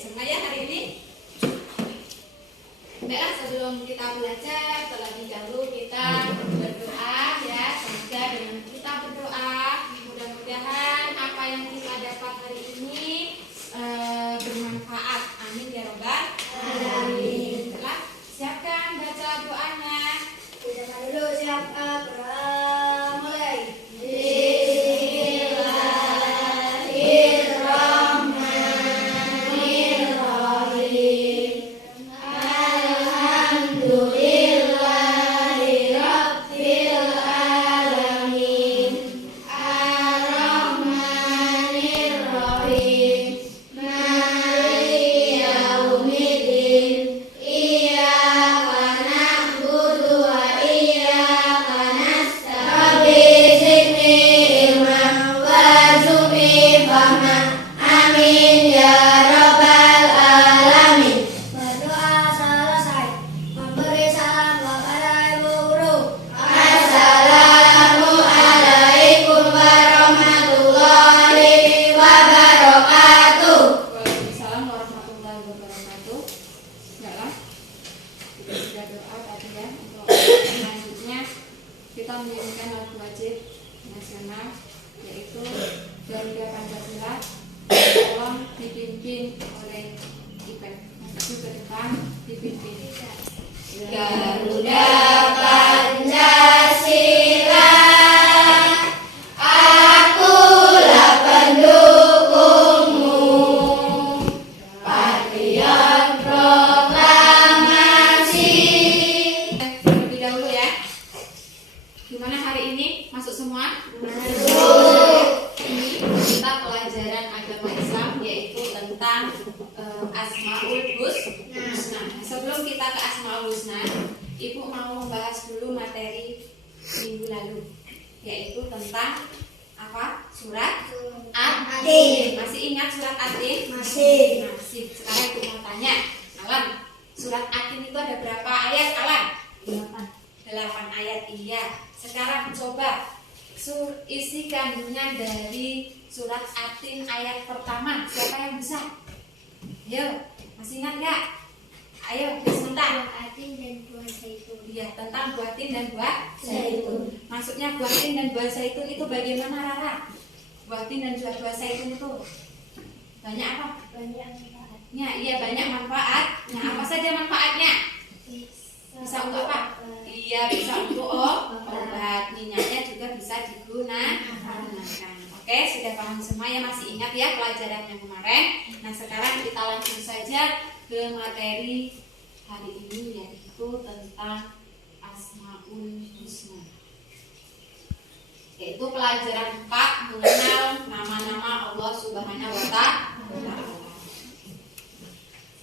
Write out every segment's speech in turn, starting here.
semua ya hari ini. Baiklah, sebelum kita belajar, terlebih dahulu kita berdoa ya. Semoga dengan kita berdoa, mudah-mudahan apa yang kita dapat hari ini bermanfaat. Amin ya robbal alamin. Baiklah, siapkan baca doanya. Kita dulu siap mulai. Kita menyanyikan lagu wajib nasional yaitu Garuda Pancasila. Tolong dipimpin oleh Ipen. Maju ke depan, dipimpin. Garuda Pancasila, akulah pendukungmu, patriot proklamasi. Terlebih dahulu ya. Gimana hari ini? Masuk semua? Masuk. Ini kita pelajaran agama Islam yaitu tentang Asmaul Husna. Sebelum kita ke Asmaul Husna, Ibu mau membahas dulu materi minggu lalu yaitu tentang apa? Surat At-Tin. Masih ingat surat At-Tin? Masih. Masih. Sekarang Ibu mau tanya, Alan, surat At-Tin itu ada berapa ayat, Alan? 8 ayat. Iya. Sekarang coba isi kandungan dari surat At-Tin ayat pertama. Siapa yang bisa? Ayo, masih ingat nggak? Ayo, sebentar. Atin dan buah zaitun. Iya, tentang buah tin dan buah zaitun. Maksudnya buah tin dan buah zaitun itu bagaimana, Rara? Buah tin dan buah zaitun itu banyak apa? Banyak manfaat. Iya, banyak manfaat. Nah, apa saja manfaatnya? Bisa untuk apa? Iya, bisa untuk obat. Minyaknya juga bisa digunakan. Oke, sudah paham semua ya? Masih ingat ya pelajaran yang kemarin? Nah, sekarang kita langsung saja ke materi hari ini yaitu tentang Asmaul Husna. Yaitu pelajaran 4 mengenal nama-nama Allah Subhanahu wa Ta'ala.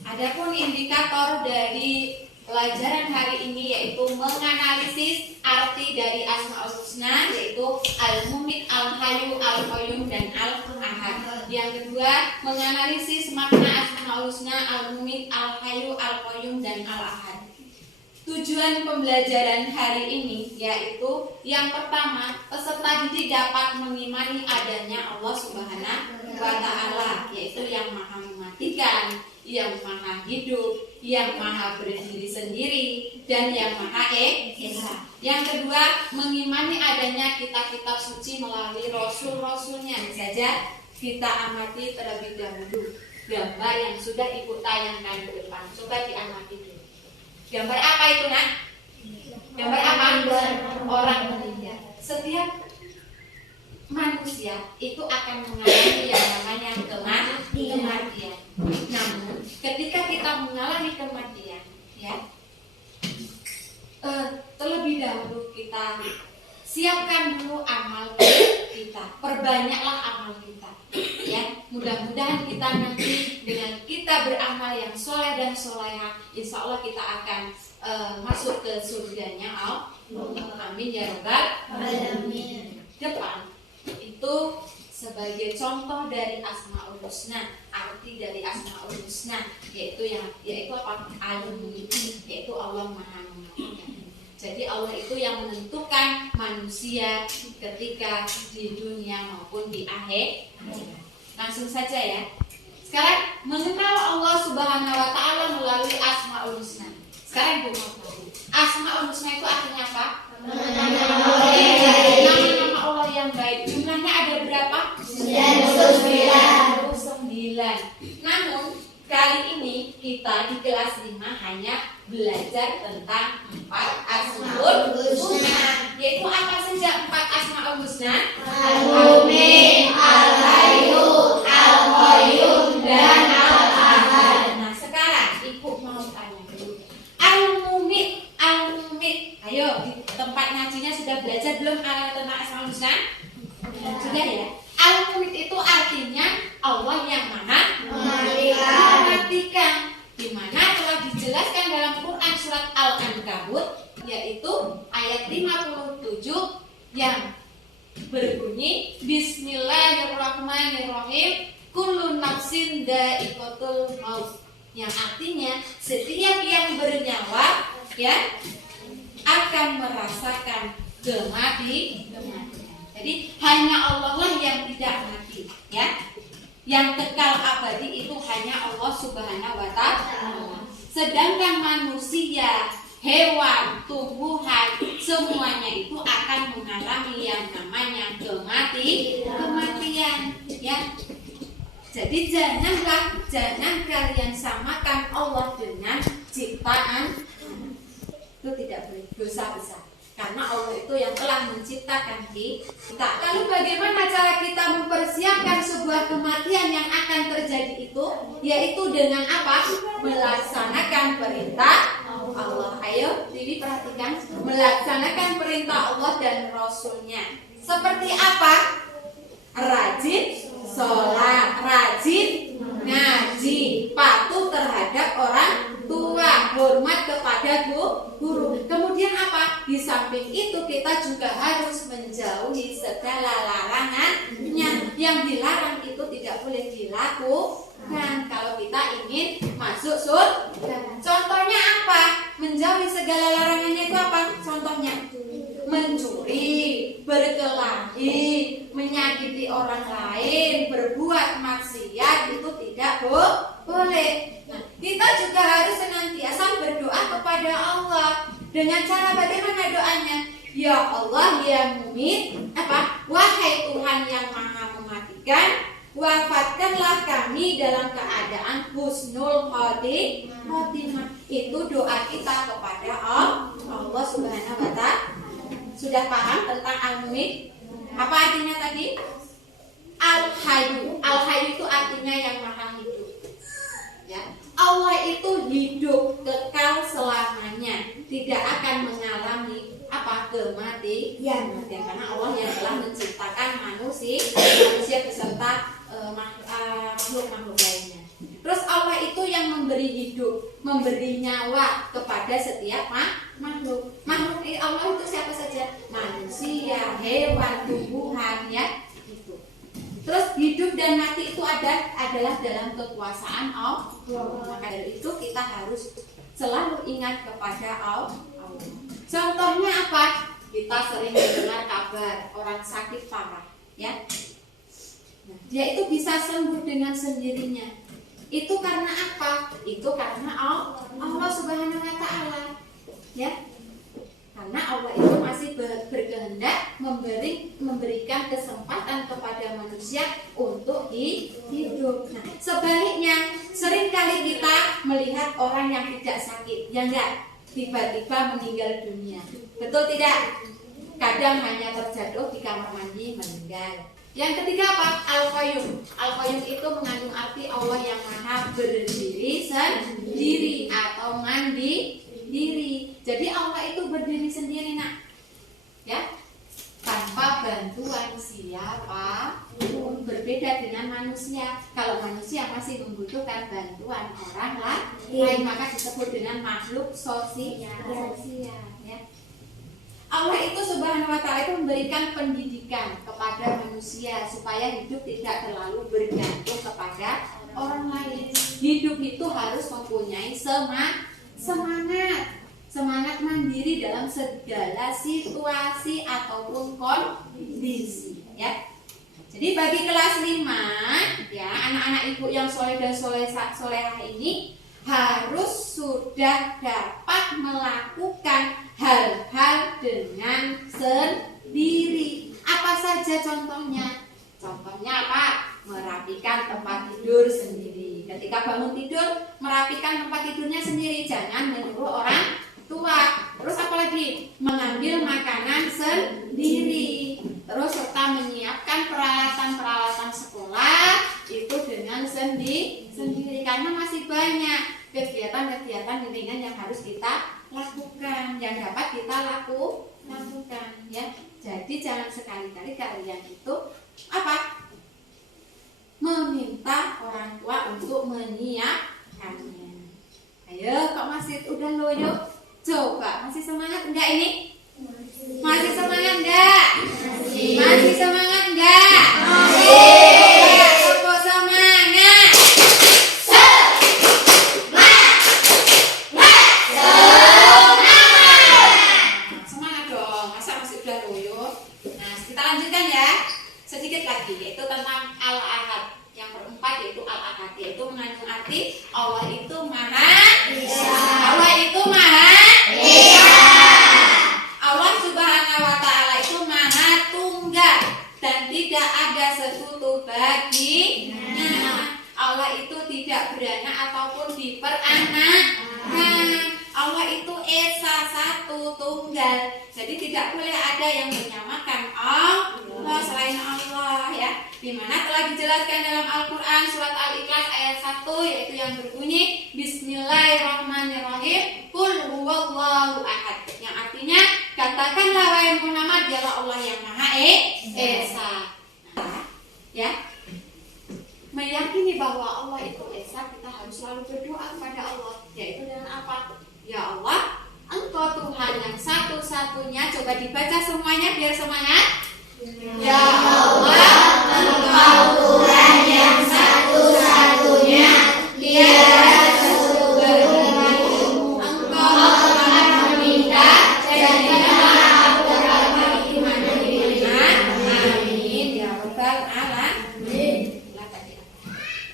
Adapun indikator dari pelajaran hari ini yaitu menganalisis arti dari Asmaul Husna yaitu Al-Mumit, Al-Hayyu, Al-Qayyum dan Al-Ahad. Yang kedua, menganalisis makna Asmaul Husna, Al-Mumit, Al-Hayyu, Al-Qayyum dan Al-Ahad. Tujuan pembelajaran hari ini yaitu yang pertama, peserta didik dapat mengimani adanya Allah Subhanahu wa Ta'ala yaitu yang Maha mematikan, yang Maha hidup, yang Maha berdiri sendiri, dan yang Maha Esa. Yang kedua, mengimani adanya kitab-kitab suci melalui rasul-rasulnya. Ini saja kita amati terlebih dahulu gambar yang sudah Ibu tayangkan di depan. Coba diamati dulu. Gambar apa itu, Nak? Gambar apa? Orang meninggal. Setiap manusia itu akan mengalami yang namanya kematian. Namun ketika kita mengalami kematian, ya, terlebih dahulu kita siapkan dulu amal kita, perbanyaklah amal kita, ya. Mudah-mudahan kita nanti dengan kita beramal yang soleh dan soleha, insya Allah kita akan masuk ke surganya Allah. Amin ya robbal alamin. Depan itu sebagai contoh dari Asmaul Husna, arti dari Asmaul Husna yaitu apa? Al-Mumit, yaitu Allah Maha mematikan. Jadi Allah itu yang menentukan manusia ketika di dunia maupun di akhir. Langsung saja ya. Sekarang mengenal Allah Asmaul Husna. Sekarang Ibu mau tahu. Asmaul Husna itu artinya apa? Nama-nama Allah yang baik. Jumlahnya ada berapa? 99. Namun kali ini kita di kelas 5 hanya belajar tentang 4 Asmaul Husna. Yaitu apa saja 4 Asmaul Husna? Al-Mu'min, Al-Hayyu, Al-Qayyum, dan Al-Ahad. Nah, sekarang Ibu mau tanya dulu. Al-Mumit, Al-Mumit. Ayo, di tempat ngajinya sudah belajar belum tentang Asmaul Husna? Sudah ya? Al-Mumit itu artinya Allah yang Maha mematikan. Di mana telah dijelaskan dalam Quran surat Al-Ankabut, yaitu ayat 57 yang berbunyi Bismillahirrahmanirrahim, kullu nafsin dha'iqatul maut, yang artinya setiap yang bernyawa ya akan merasakan kematian. Jadi hanya Allah lah yang tidak mati, ya. Yang kekal abadi itu hanya Allah Subhanahu wa Ta'ala. Sedangkan manusia, hewan, tumbuhan, semuanya itu akan mengalami yang namanya kematian, ya. Jadi jangan kalian samakan Allah dengan ciptaan. Itu tidak boleh, dosa besar. Karena Allah itu yang telah menciptakan kita. Lalu bagaimana cara kita mempersiapkan sebuah kematian yang akan terjadi itu? Yaitu dengan apa? Melaksanakan perintah Allah. Ayo, Dewi perhatikan. Melaksanakan perintah Allah dan Rasulnya. Seperti apa? Rajin sholat, rajin ngaji, patuh terhadap orang tua, hormat kepada guru. Kemudian apa? Di samping itu kita juga harus menjauhi segala larangannya. Yang dilarang itu tidak boleh dilakukan kalau kita ingin masuk surga. Contohnya apa? Menjauhi segala larangannya itu apa? Contohnya mencuri, berkelahi, menyakiti orang lain, berbuat maksiat itu tidak boleh. Nah, kita juga harus senantiasa berdoa kepada Allah. Dengan cara bagaimana doanya? Ya Allah yang mumit, wahai Tuhan yang Maha mematikan, wafatkanlah kami dalam keadaan husnul khotimah. Itu doa kita kepada Allah Subhanahu wa Ta'ala. Sudah paham tentang Al-Mumit? Apa artinya tadi? Al-Hayyu. Al-Hayyu itu artinya yang Maha hidup. Ya. Allah itu hidup kekal selamanya, tidak akan mengalami kematian. Karena Allah yang telah menciptakan manusia beserta makhluk-makhluk lainnya. Terus Allah itu yang memberi hidup, memberi nyawa kepada setiap makhluk. Makhluk Allah itu siapa saja? Manusia, hewan, tumbuhan, ya. Itu. Terus hidup dan mati itu adalah dalam kekuasaan Allah. Maka dari itu kita harus selalu ingat kepada Allah. Contohnya apa? Kita sering mendengar kabar orang sakit parah, ya. Nah, dia itu bisa sembuh dengan sendirinya. Itu karena apa? Itu karena Allah Subhanahu wa Ta'ala, ya. Karena Allah itu masih berkehendak memberikan kesempatan kepada manusia untuk hidup. Nah, sebaliknya, seringkali kita melihat orang yang tidak sakit, ya enggak? Tiba-tiba meninggal dunia. Betul tidak? Kadang hanya terjatuh di kamar mandi meninggal. Yang ketiga apa? Al-Qayyum. Al-Qayyum itu mengandung arti Allah yang Maha berdiri sendiri atau mandiri. Jadi Allah itu berdiri sendiri, nak. Ya. Tanpa bantuan siapapun. Berbeda dengan manusia. Kalau manusia masih membutuhkan bantuan orang lain, maka disebut dengan makhluk sosial. Ya. Allah itu Subhanahu wa Ta'ala itu memberikan pendidikan kepada manusia supaya hidup tidak terlalu bergantung kepada orang lain. Hidup itu harus mempunyai semangat mandiri dalam segala situasi ataupun kondisi, ya. Jadi bagi kelas 5, ya, anak-anak ibu yang soleh dan solehah ini harus sudah dapat melakukan hal-hal dengan sendiri. Apa saja contohnya? Contohnya apa? Merapikan tempat tidur sendiri. Ketika bangun tidur, merapikan tempat tidurnya sendiri, jangan menyuruh orang tua. Terus apa lagi? Mengambil makanan sendiri. Terus serta menyiapkan peralatan-peralatan sekolah itu dengan sendiri, karena masih banyak kegiatan-kegiatan ringan yang harus kita lakukan, yang dapat kita lakukan ya. Jadi jangan sekali-kali kalian itu apa? Meminta orang tua untuk menyiapkannya. Ayo, kok masih udah loyo? Coba, masih semangat enggak ini? Masih semangat enggak? Masih semangat enggak? Coba semangat. Semangat dong, masa masih udah loyo? Nah, kita lanjutkan ya. Sedikit lagi, yaitu tentang al-ahad. Yang keempat yaitu al-ahad, yaitu mengandung arti Allah itu maha esa. Allah itu maha esa. Allah subhanahu wa ta'ala itu maha tunggal dan tidak ada sekutu baginya. Allah itu tidak beranak ataupun diperanakan. Allah itu esa, satu, tunggal. Jadi tidak boleh ada yang menyamakan Allah selain Allah ya. Dimana telah dijelaskan dalam Al-Quran surat Al-Ikhlas ayat 1, yaitu yang berbunyi Bismillahirrahmanirrahim Qul huwallahu ahad, yang artinya katakanlah wahai Muhammad, dialah Allah yang maha esa. Ya, meyakini bahwa Allah itu esa, kita harus selalu berdoa kepada Allah, yaitu dengan apa? Ya Allah, Engkau Tuhan yang satu-satunya. Coba dibaca semuanya biar semangat. Ya Allah, Engkau Tuhan yang satu-satunya, tiada sesuatu berhubung. Engkau telah meminta dan tidaklah aku dapat beriman. Amin ya rabbal alamin.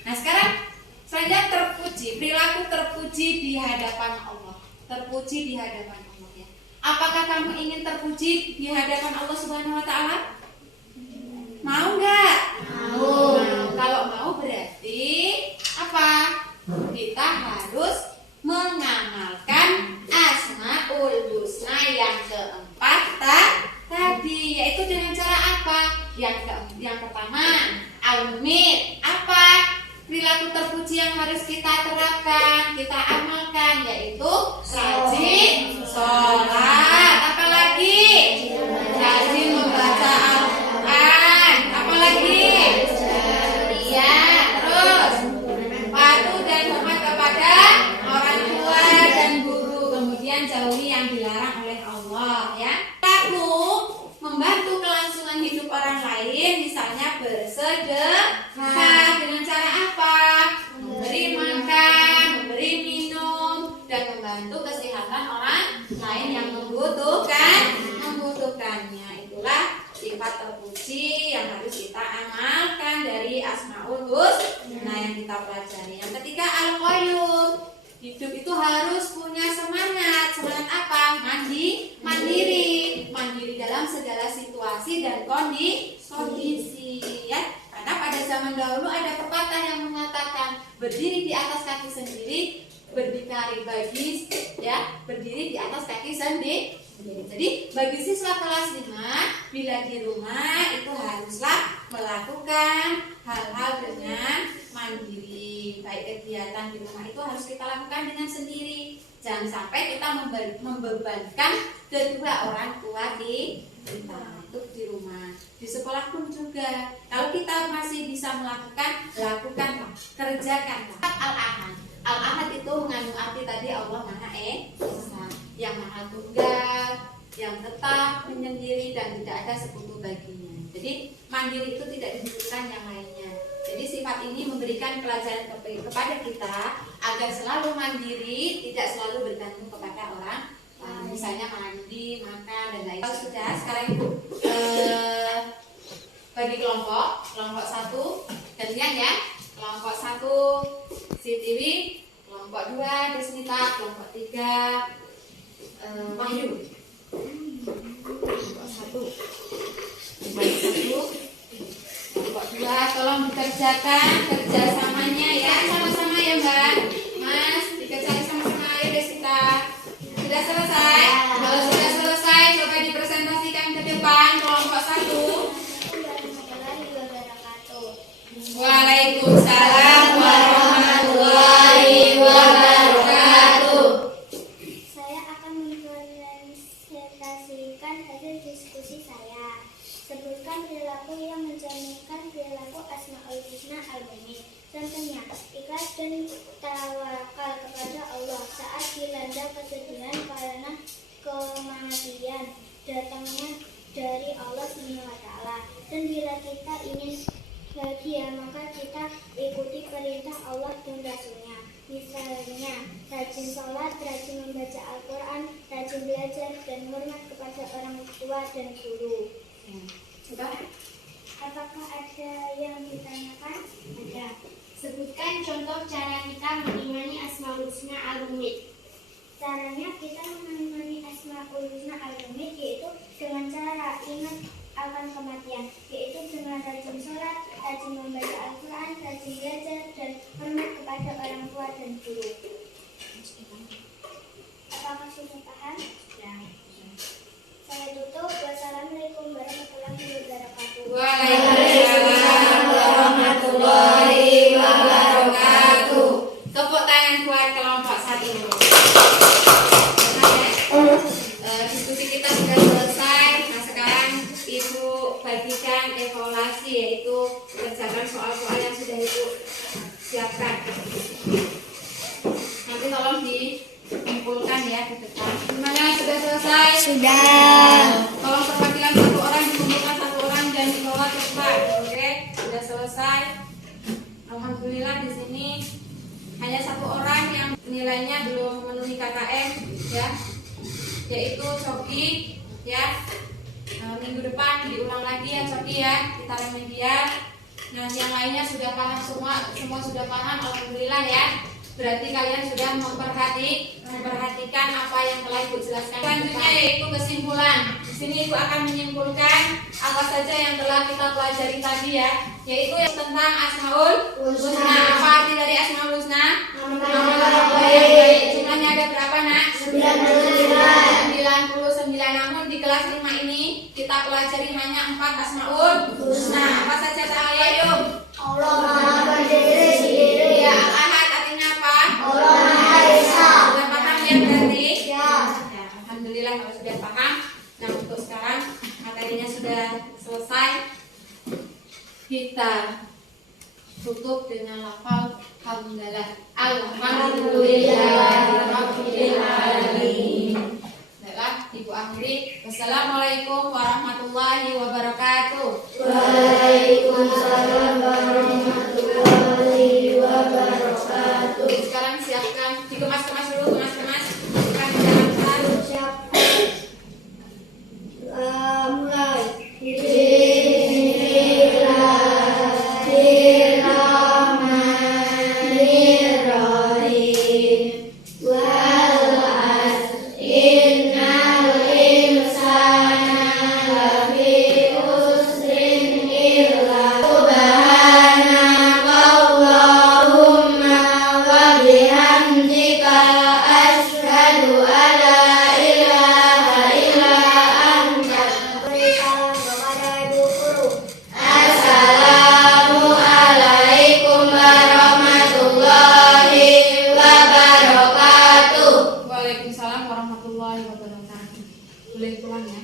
Nah sekarang saya terpuji, perilaku terpuji di hadapan Allah. Terpuji di hadapan Allah ya. Apakah kamu ingin terpuji di hadapan Allah Subhanahu wa ta'ala? Mau nggak? Mau. Nah, kalau mau berarti apa? Kita harus mengamalkan Asmaul Husna yang keempat tadi, yaitu dengan cara apa? Yang pertama, al-mid. Apa? Perilaku terpuji yang harus kita terapkan, kita amalkan, yaitu rajin sholat. Apa lagi? Rajin membaca Al-Quran. Apa lagi? Iya, terus patuh dan hormat kepada orang tua dan guru. Kemudian jauhi yang dilarang oleh Allah ya. Lalu membantu kelangsungan hidup orang lain, misalnya bersedekah. Dengan cara apa? Memberi makan, memberi minum, dan membantu kesehatan orang lain yang membutuhkannya. Itulah sifat terpuji yang harus kita amalkan dari Asmaul Husna yang kita pelajari. Yang ketiga, al-qayyum. Hidup itu harus punya semangat. Semangat apa? Mandiri dalam segala situasi dan kondisi ya. Karena pada zaman dahulu ada pepatah yang mengatakan berdiri di atas kaki sendiri, berdikari bagi ya, berdiri di atas kaki sendiri. Jadi bagi siswa kelas 5, bila di rumah itu haruslah melakukan hal-hal dengan mandiri. Baik kegiatan di rumah itu harus kita lakukan dengan sendiri. Jangan sampai kita membebankan kedua orang tua kita itu di rumah. Di sekolah pun juga. Kalau kita masih bisa melakukan, lakukanlah, kerjakanlah. Al-ahad. Al-ahad itu mengandung arti tadi Allah Maha Esa, yang Maha Tunggal, yang tetap menyendiri dan tidak ada sekutu baginya. Jadi mandiri itu tidak dibutuhkan yang lainnya. Jadi sifat ini memberikan pelajaran kepada kita agar selalu mandiri, tidak selalu bergantung kepada orang lain. Misalnya mandi, makan dan lain. Sudah, sekarang bagi kelompok 1 gantian ya. Kelompok 1 si Tiwi, Kelompok 2 Desnita, kelompok 3 Wahyu. Kelompok 1 kelompok 2 tolong dikerjakan kerjasamanya ya, sama-sama ya Mbak. Mas, dikerjakan sama-sama ya Desnita. Sudah selesai? Kalau sudah selesai, coba dipresentasikan ke depan kelompok 1. Waalaikumsalam warahmatullahi wabarakatuh. Saya akan mempresentasikan hasil diskusi saya. Sebutkan perilaku yang mencerminkan perilaku Asmaul Husna Al-Bani. Contohnya, ikhlas dan tawakal kepada Allah saat dilanda kesedihan karena kematian datangnya dari Allah SWT. Dan bila kita ingin bahagia, maka kita ikuti perintah Allah dan Rasulnya. Misalnya, rajin sholat, rajin membaca Al-Quran, rajin belajar, dan hormat kepada orang tua dan guru. Apakah ada yang ditanyakan? Ada. Sebutkan contoh cara kita mengimani Asmaul Husna Al-Bani. Caranya kita mengimani Asmaul Husna Al-Bani yaitu dengan cara ingat akan kematian, yaitu dengan rajin sholat, rajin membaca Al-Quran, rajin belajar, dan hormat kepada orang tua dan guru. Apakah sudah paham? Ya. Saya tutup. Wassalamualaikum warahmatullahi wabarakatuh. Waalaikumsalam warahmatullahi wabarakatuh. Tepuk tangan buat kelompok 1. Diskusi kita sudah selesai. Nah sekarang Ibu bagikan evaluasi, yaitu kerjakan soal-soal yang sudah Ibu siapkan. Nanti tolong dikumpulkan ya di depan. Gimana, sudah selesai? Sudah. Tolong perwakilan 1 orang dikumpulkan 1 orang dan dibawa ke depan. Oke, sudah selesai. Alhamdulillah di sini hanya 1 orang yang nilainya belum memenuhi KKM ya, yaitu Coki ya. Minggu depan diulang lagi ya Coki ya, kita remedial. Nah yang lainnya sudah paham semua sudah paham, alhamdulillah ya. Berarti kalian sudah memperhatikan apa yang telah Ibu jelaskan. Selanjutnya yaitu kesimpulan. Di sini Ibu akan menyimpulkan apa saja yang telah kita pelajari tadi ya, yaitu tentang Asmaul Husna. Apa arti dari Asmaul Husna? Nama yang baik. Jumlahnya ada berapa nak? 99. Namun di kelas 5 ini kita pelajari hanya 4 Asmaul Husna. Apa saja Ta'ayum? Allah Maha Berdiri sendiri. Ya, Al-Ahad artinya apa? Allah Maha Esa. Sudah paham ya berarti? Ya. Ya, alhamdulillah kalau sudah paham. Nah untuk sekarang materinya sudah selesai. Kita tutup dengan lafal hamdalah. Alhamdulillahirabbil alamin. Baiklah, Ibu akhiri. Wassalamualaikum warahmatullahi wabarakatuh. Waalaikumsalam warahmatullahi wabarakatuh. Sekarang siapkan, dikemas-kemas dulu, kemas-kemas. Siapkan di dalam tas. Siap. Mulai. Bismillahirrahmanirrahim. Wal asr innal insana lafi usrin illa subhanakallahumma wa bihamdika asyhadu an la ilaha illa anta. Salam kepada Ibu Guru. Assalamualaikum warahmatullahi wabarakatuh. Waalaikumsalam warahmatullahi wabarakatuh. Boleh pulang ya.